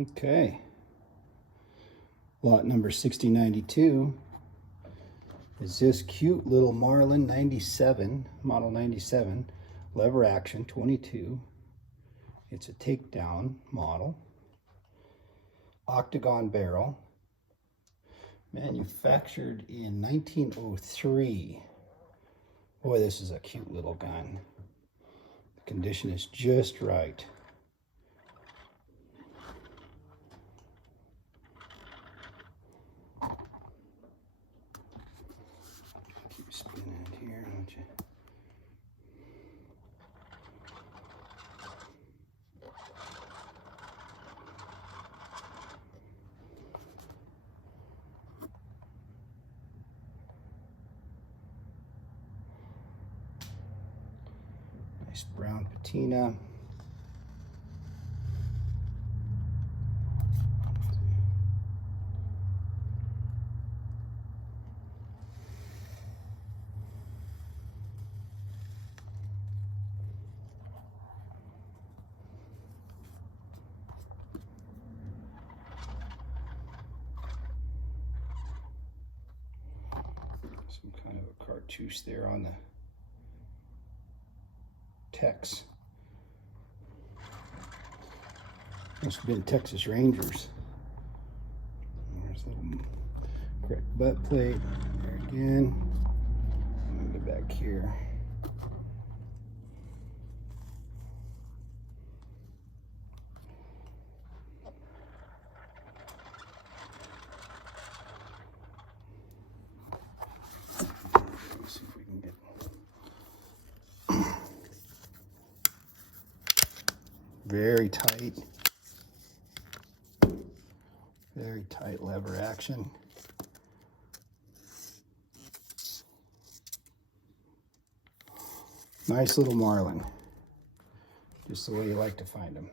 Okay. Lot number 6092 is this cute little Marlin 97, model 97, lever action 22. It's a takedown model. Octagon barrel. Manufactured in 1903. Boy, this is a cute little gun. The condition is just right. Keep spinning it here, don't you? Nice brown patina. Some kind of a cartouche there on the Tex. Must have been Texas Rangers. There's a little correct butt plate. There again. Move it back here. Let's see if we can get very tight lever action. Nice little Marlin, just the way you like to find them.